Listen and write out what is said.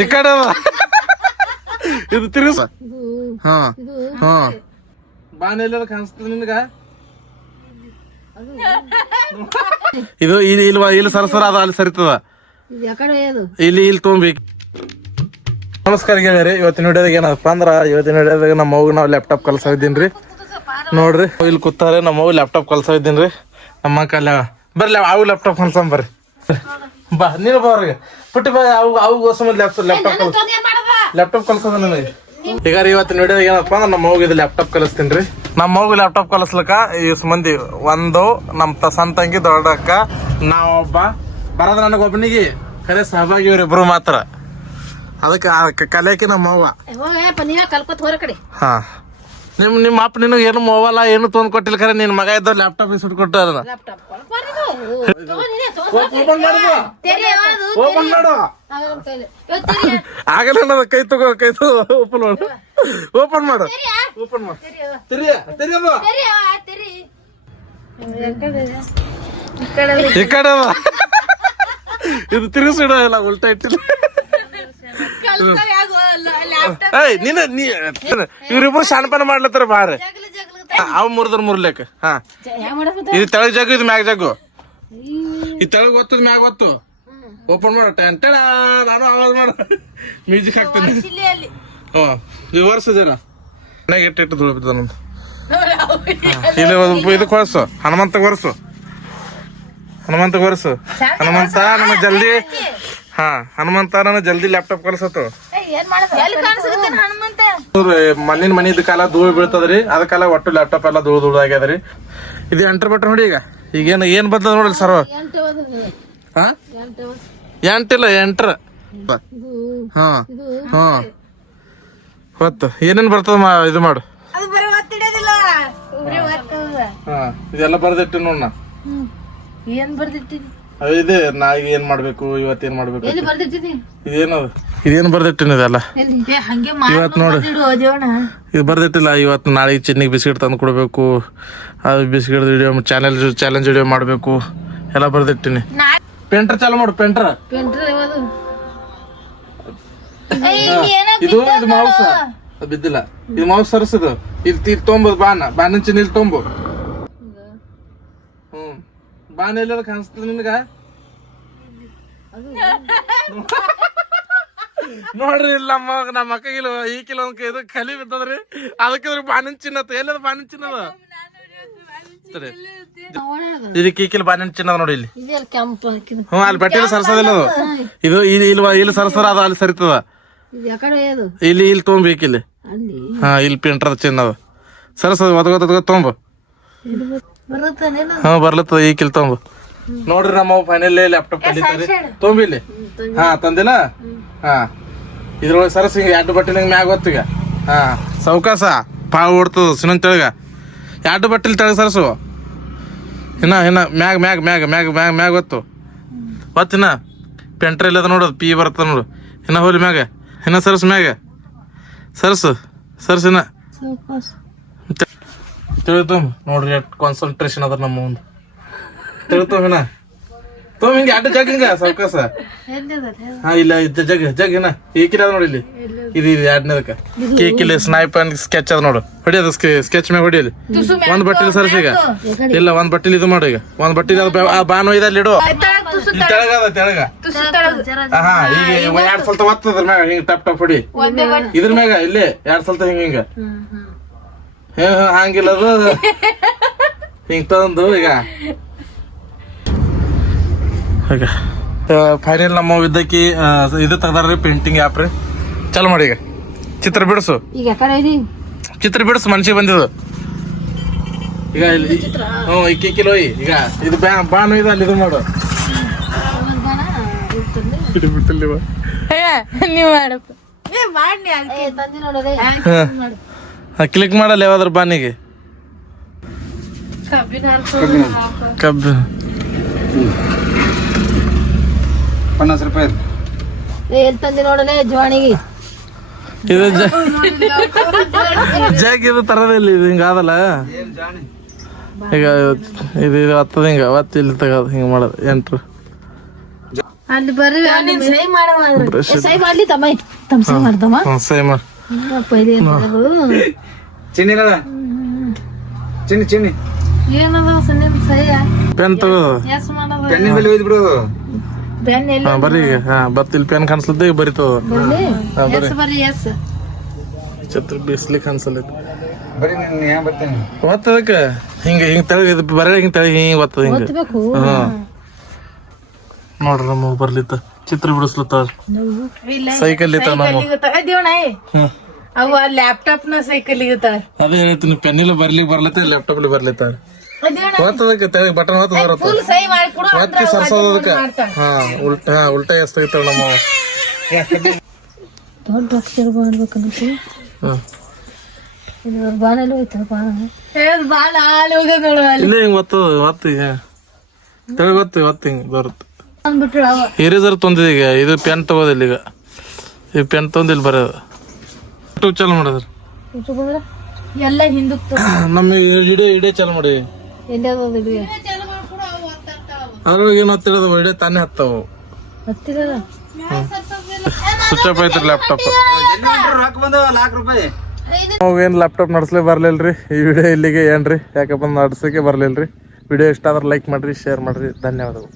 ಈ ಕಡೆ ಇದು ತಿರುಗಿಸ. ಹಾ ಹಾ ಬಾನ ಎಲ್ಲ ಕಾಣಿಸ್ತದ ನಿನ್ಗ. ಇದು ಇಲ್ಲಿ ಸರಸರ ಅದ ಅಲ್ಲಿ ಸರಿತದ. ಇಲ್ಲಿ ತೊಗೊಂಬೇಕು. ನಮಸ್ಕಾರ ಗೆಳೆಯರಿ, ಇವತ್ತಿನ ವಿಡಿಯೋದಾಗ ಏನಪ್ಪ ಅಂದ್ರ ಇವತ್ತಿನ ವಿಡಿಯೋದಾಗ ನಮ್ಮ ಮಗು ನಾವು ಲ್ಯಾಪ್ಟಾಪ್ ಕಲ್ಸಿದ್ದೀನ್ರಿ. ನೋಡ್ರಿ ಇಲ್ಲಿ ಕೂತಾರೆ ನಮ್ಮ ಮಗು ಲ್ಯಾಪ್ಟಾಪ್ ಕಲ್ಸಿದ್ದೀನ್ರಿ. ನಮ್ಮ ಕಲ್ಯ ಬರ್ಲಿ ಅವು ಲ್ಯಾಪ್ಟಾಪ್ ಕಲ್ಸಂಬ ಬರ್ರಿ. ಬಾ ನೀನು ಬಾ ಅವ್ರಿಗೆ ಪುಟ್ಟಿ ಬಾ. ಅವು ಸಂಬಂಧ ಲ್ಯಾಪ್ಟಾಪ್ ಕಲ್ಸೋದ ನನಗೆ. ಈಗ ಇವತ್ತಿನ ವಿಡಿಯೋದಾಗ ಏನಪ್ಪ ಅಂದ್ರೆ ನಮ್ಮ ಮಗು ಇದು ಲ್ಯಾಪ್ಟಾಪ್ ಕಲಿಸ್ತೀನಿ ರೀ. ನಮ್ಮ ಮಗು ಲ್ಯಾಪ್ಟಾಪ್ ಕಲಿಸ್ಲಿಕ್ಕ ಇಷ್ಟು ಮಂದಿ, ಒಂದು ನಮ್ಮ ಸಣ್ಣ ತಂಗಿ ದೊಡ್ಡಕ್ಕ ನಾವೊಬ್ಬ ಬರೋದ ನನಗೊಬ್ಬನಿಗೆ ಕಲೆ ಸಹಭಾಗಿ ಇವ್ರಿಬ್ರು ಮಾತ್ರ. ಅದಕ್ಕೆ ಕಲಿಯಕ್ಕೆ ನಮ್ಮ ಅವ್ವ. ಹಾ ನಿಮ್ಮ ಅಪ್ಪ ನಿನಗೆ ಏನು ಮೊಬೈಲ್ ಏನು ತೊಂದ್ ಕೊಟ್ಟಿಲ್ಲ, ಖರೆ ನಿನ್ ಮಗ ಇದ್ದ ಲ್ಯಾಪ್ಟಾಪ್ ಸುಟ್ಟು ಕೊಟ್ಟಾರ. ಆಗಲ್ಲ ಕೈ ತಗೋ ಓಪನ್ ಮಾಡು. ಓಪನ್ ಮಾಡು ಈ ಕಡೆ ಇದು ತಿರುಗಿಸಿಡ ಇಲ್ಲ, ಉಲ್ಟಾ ಇಟ್ಟಿಲ್ಲ. ಇವ್ರಿಬ್ರು ಶಾಣಪಾನ ಮಾಡ್ಲತ್ತಾರ ಬಾರ. ಅವ್ ಮುರ್ಲೆಕ್ಕ. ಹಾ ಇದು ತೆಳಗ್ ಜಗ್ಗು, ಇದು ಮ್ಯಾಗ ಜಗ್ಗು. ಈ ತೆಳಗ್ ಒತ್ತದ ಮ್ಯಾಗ ಒತ್ತು. ಓಪನ್ ಮಾಡ. ಟೆಂಟೆಡ ನಾನು ಆವಾಜ್ ಮಾಡ. ಮ್ಯೂಸಿಕ್ ಹಾಕ್ತೇನೆ. ವಿವರ್ಸ್ ಜರ ಮನೆಗೆ ಇಟ್ಟು ಧೂಳು ಬಿದ್ದ ನಂದು. ಇಲ್ಲಿ ಇದಕ್ಕೆ ಹೊರಸು, ಹನುಮಂತಗ್ ಹೊರಸು. ಹನುಮಂತ ನನಗೆ ಜಲ್ದಿ. ಹಾ ಹನುಮಂತ ನನಗೆ ಜಲ್ದಿ ಲ್ಯಾಪ್ಟಾಪ್ ಕಲ್ಸತ್ತು. ಮಣ್ಣಿನ ಮನಿದ ಕಾಲ ಧೂಳು ಬೀಳ್ತದ್ರಿ, ಅದಕ್ಕೆಲ್ಲ ಒಟ್ಟು ಲ್ಯಾಪ್ಟಾಪ್ ಎಲ್ಲ ಧೂಳು ಆಗ್ಯದ್ರಿ. ಇದು ಎಂಟರ್ ಬಟ್ಟ ನೋಡಿ. ಈಗ ಏನ್ ಬರ್ತದ ನೋಡ್ರಿ ಸರ್. ಹಾ ಎಂಟಿಲ್ಲ ಎಂಟ್ರ. ಹಾ ಹಾ ಹೊತ್ತು ಏನೇನ್ ಬರ್ತದ ಇದು ಮಾಡು. ಹಾ ಇದೆಲ್ಲ ಬರ್ದಿಟ್ಟಿ ನೋಡ್. ನಾ ಇದೆ ನಾ ಈಗ ಏನ್ ಮಾಡ್ಬೇಕು, ಇವತ್ತೇನ್ ಮಾಡ್ಬೇಕು, ಇದೇನು ಬರ್ದಿಟ್ಟಿನ ಇದೆಲ್ಲ ಇವತ್ ನೋಡ್ರಿ. ಇದು ಬರ್ದಿಟ್ಟಿಲ್ಲ. ಇವತ್ತು ನಾಳೆಗೆ ಚಿನ್ನಿಗೆ ಬಿಸ್ಕಿಟ್ ತಂದು ಕೊಡ್ಬೇಕು, ಅದು ಬಿಸ್ಕಿಟ್ ವಿಡಿಯೋ ಚಾಲೆಂಜ್ ವಿಡಿಯೋ ಮಾಡ್ಬೇಕು, ಎಲ್ಲ ಬರ್ದಿಟ್ಟಿನಿ. ಪೇಂಟರ್ ಚಾಲು ಮಾಡು. ಪೇಂಟರ್ ಇದು ಮೌಸ್ ಬಿದ್ದಿಲ್ಲ. ಇದು ಮೌಸ್ ಸರ್ಸದು. ಇಲ್ಲಿ ತೊಂಬದು ಬಾನ ಚಿನ್ನ ಇಲ್ಲಿ ತೊಂಬು. ಬಾನ ಎಲ್ಲ ಕಾಣಿಸ್ತದ ನಿನ್ಗ. ನೋಡ್ರಿ ಇಲ್ಲ ನಮ್ಮ ಅಕ್ಕಗಿಲ್ಲ ಈ ಕಿಲೋ ಇದು ಕಲಿ ಬಿದ್ದದ್ರಿ. ಅದಕ್ಕೆ ಬಾನಿನ ಚಿನ್ನದ ಎಲ್ಲದ ಬಾನಿನ ಚಿನ್ನದ ಇದಕ್ಕೆ ಈ ಕಿಲ್ ಬಾನಿನ ಚಿನ್ನದ ನೋಡಿ ಇಲ್ಲಿ. ಹ್ಮ್ ಅಲ್ಲಿ ಬಟ್ಟೆ ಸರ್ಸೋದಿಲ್ಲ ಅದು. ಇದು ಇಲ್ಲಿ ಸರಸರ ಅದ ಅಲ್ಲಿ ಸರಿತದ. ಇಲ್ಲಿ ತೊಗೊಂಬೇಕಿಲ್ಲಿ. ಹಾ ಇಲ್ಲಿ ಪೇಂಟರ್ ಚಿನ್ನದ ಸರಸದ ಒದಗ ತೊಂಬ. ಹಾ ಬರ್ಲತ್ತದ ಈ ಕಿಲ್ ತೊಂಬ. ನೋಡ್ರಿ ನಮ್ಮ ಫೈನಲ್ ಲ್ಯಾಪ್ಟಾಪ್ ಕಲಿತಾರೆ. ತೊಂಬಿಲ್ಲಿ. ಹಾ ತಂದಿಲ್ಲ. ಹಾ ಇದ್ರೊಳಗೆ ಸರಸ್ ಹಿಂಗ 2 ಬಟ್ಟೆ ಮ್ಯಾಗ ಹೊತ್ತಿಗ. ಹಾ ಸೌಕಾಸ ಪಾಳು ಓಡ್ತದ ಸಿನಂತ ತೆಳಗ 2 ಬಟ್ಟೆಲಿ ತೆಳಗ ಸರಸು. ಇನ್ನ ಮ್ಯಾಗ ಹೊತ್ತು ಹೊತ್ತಿನ ಪೆಂಟ್ರ ಇಲ್ಲದ ನೋಡೋದು ಪಿ ಬರ್ತದ ನೋಡು. ಇನ್ನ ಹೋಲಿ ಮ್ಯಾಗ ಇನ್ನ ಸರಸ್ ಮ್ಯಾಗ ಸರಸಿನ ತಿಳಿತೊಂಬ. ನೋಡ್ರಿ ಎಷ್ಟು ಕಾನ್ಸಂಟ್ರೇಷನ್ ಅದ ನಮ್ಮ ಒಂದು. ತಿಳಿತೊಂಬಿನ ತೊಂಬ ಹಿಂಗೆ 2 ಜಗ್ ಹಿಂಗ ಸೌಕಾಸ. ಹಾ ಇಲ್ಲ ಜಗ್ ಏನ ಏಕಿಲ್ಲ ಅದ ನೋಡಿ. ಇಲ್ಲಿ ಇದು 2ನೇದಕ್ಕ ಕೇಕಿಲ್ಲ ಸ್ನೈಪ್ ಅಂಡ್ ಸ್ಕೆಚ್ ಅದ ನೋಡು. ಹೊಡಿಯೋದು ಸ್ಕೆಚ್ ಮ್ಯಾಗ ಹೊಡಿಯಲ್ಲಿ. ಒಂದ್ ಬಟ್ಟಿಲಿ ಸರ್ಸ್ ಈಗ ಇಲ್ಲ, ಒಂದ್ ಬಟ್ಟಿಲಿ ಇದು ಮಾಡು. ಈಗ ಒಂದ್ ಬಟ್ಟಿಲಿ ಅದು ಬಾನು ಇದಲ್ಲಿ ಇಡು. ತೆಳಗ ಹಾ ಈಗ 2 ಸಲ ಒತ್ತದ್ರ ಮ್ಯಾಗ ಹಿಂಗ ಟಪ್ ಹೊಡಿ. ಇದ್ರ ಮ್ಯಾಗ ಇಲ್ಲಿ 2 ಸಲ ಹಿಂಗ ಹಂಗಿಲ್ಲ ಅದು. ಹಿಂಗ ತಂದು ಈಗ ಫೈನಲ್ ನಮ್ಮ ವಿದ್ದಕ್ಕೆ ಇದು ತೆಗ್ದಾರ್ರಿ ಪೇಂಟಿಂಗ್ ಆ್ಯಪ್ ರೀ. ಚಲೋ ಮಾಡಿ ಈಗ ಚಿತ್ರ ಬಿಡಿಸು. ಮನ್ಸಿಗೆ ಬಂದಿದ್ದು ಈಗ ಕಿಲೋ ಈಗ ಇದು ಬಾನು ಇದೆ ಅಲ್ಲಿ ಇದು ಮಾಡು. ಕ್ಲಿಕ್ ಮಾಡಲ್ಲ ಯಾವ್ದಾರ ಬಾನಿಗೆ. ಕಬ್ಬು 50 ರೂಪಾಯಿ ತಂದಿ ನೋಡಲೇ ಜವಾಣಿಗೆ. ಇದು ಜಾಗ ಇದು ತರದಿಲ್ಲ. ಇದು ಹಿಂಗಾದಲ್ಲ ಈಗ ಇದು ಹತ್ತದ ಹಿಂಗ ಒತ್ತು ಇಲ್ಲಿ ತಗೋದು ಹಿಂಗೆ ಮಾಡೋದು. ಎಂಟ್ರು ಅಲ್ಲಿ ಬರ್ರಿ ಅಲ್ಲಿ ಸಹಿ ಮಾಡವ ಸಹಿ ಮಾಡ್ಲಿ ತಮ್ಮ ಸಹಿ ಮಾಡ್ತಮ್ಮ ಸಹಿ ಮಾಡಿ ಪೈಲಿ ಚಿನ್ನಿ ಇಲ್ಲದ? ಚಿನ್ನಿ ಏನದ ಸಹಿಯ ಪೆನ್ ತಗೋ ಎಸ್ ಮಾಡದ ಪೆನ್ನಿನ ಮೇಲೆ ಒಯ್ದು ಬಿಡು. ಪೆನ್ ಎಲ್ಲಿ ಬರ್ರಿ ಈಗ ಬತ್ತಿಲ್ ಪೆನ್ ಕಾಣಿಸ್ಲದ್ದೆ ಈಗ ಬರಿತದ ಎಸ್ ಬರ್ರಿ ಎಸ್ ಛತ್ರ ಬಿಸ್ಲಿಕ್ಕೆ ಅನ್ಸಲೈತಿ ಬರೀ ನೀನು ಹ್ಯಾಂಗ ಬರ್ತೇನೆ ಒತ್ತದಕ್ಕ ಹಿಂಗ ಹಿಂಗ ತೆಳಗ ಇದು ಬರ ಹಿಂಗ ತೆಳಗ ಹಿಂಗ ಒತ್ತದ ಹಿಂಗ ಒತ್ತಬೇಕು ಹಾ ನೋಡ್ರಿ ನಮ್ಮ ಬರ್ಲಿತ್ತ ಚಿತ್ರ ಬಿಡಿಸ್ಲತ್ತಾರ ಸೈಕಲ್ ಇತ್ತ ನಮ್ಮ ಅವ ಲ್ಯಾಪ್ಟಾಪ್ ನ ಸೈಕಲ್ ಅದೇ ಹೇಳ್ತೀನಿ ಪೆನ್ನಿಲ್ಲ ಬರ್ಲಿಕ್ಕೆ ಬರ್ಲತ್ತ ಲ್ಯಾಪ್ಟಾಪ್ ಅಲ್ಲಿ ಬರ್ಲತ್ತ ಒತ್ತದಕ್ಕ ತೆಳಗ ಬಟನ್ ಒತ್ತದ ಬರತ್ತ ಸಹಿ ಮಾಡಿ ಕೊಡು ಒತ್ತಿ ಸರ್ಸೋದಕ್ಕ ಉಲ್ಟಾ ಎಸ್ತಾಗಿತ್ತಾಳ ನಮ್ಮ ದೊಡ್ಡ ಅಕ್ಷರ ಮಾಡ್ಬೇಕಂತ ಇದು ಬಾನಲ್ಲಿ ಹೋಯ್ತಲ್ಲ ಬಾಣ ಅಲ್ಲಿ ಹೋಗ್ಯದ ನೋಡು ಅಲ್ಲಿ ಇಲ್ಲೇ ಹಿಂಗ ಒತ್ತ ಈಗ ತೆಳಗ ಒತ್ತ ಹಿಂಗ ಬರುತ್ತೆ ಅಂದ್ಬಿಟ್ರು ಅವ ಇರೇಸರ್ ತೊಂದಿದೆ ಈಗ ಇದು ಪೆನ್ ತಗೋದಿಲ್ಲ ಈಗ ಈ ಪೆನ್ ತೊಂದಿಲ್ಲ ಬರೋದು ಯೂಟ್ಯೂಬ್ ಚಾಲು ಮಾಡೋದ್ರ ಇಟ್ಕೊಂಡ್ರೆ ಎಲ್ಲ ಹಿಂದಕ್ಕೆ ನಮ್ಮ ಇಡೇ ಚಾಲು ಮಾಡಿ ಎಲ್ಲದ ಅದ್ರೊಳಗೆ ಏನು ಹತ್ತಿರದ ಇಡೇ ತಾನೇ ಹತ್ತಾವು ಹತ್ತಿರದ ಸ್ವಿಚ್ ಆಫ್ ಐತ್ರಿ ಲ್ಯಾಪ್ಟಾಪ್ ರೊಕ್ಕ ಬಂದವ ₹1,00,000. ಏನು ಲ್ಯಾಪ್ಟಾಪ್ ನಡ್ಸ್ಲೇ ಬರ್ಲಿಲ್ರಿ ಈ ವಿಡಿಯೋ ಇಲ್ಲಿಗೆ ಏನ್ರಿ ಯಾಕಪ್ಪ ನಡ್ಸಕ್ಕೆ ಬರ್ಲಿಲ್ರಿ ವಿಡಿಯೋ ಇಷ್ಟ ಆದ್ರೆ ಲೈಕ್ ಮಾಡ್ರಿ ಶೇರ್ ಮಾಡ್ರಿ ಧನ್ಯವಾದಗಳು.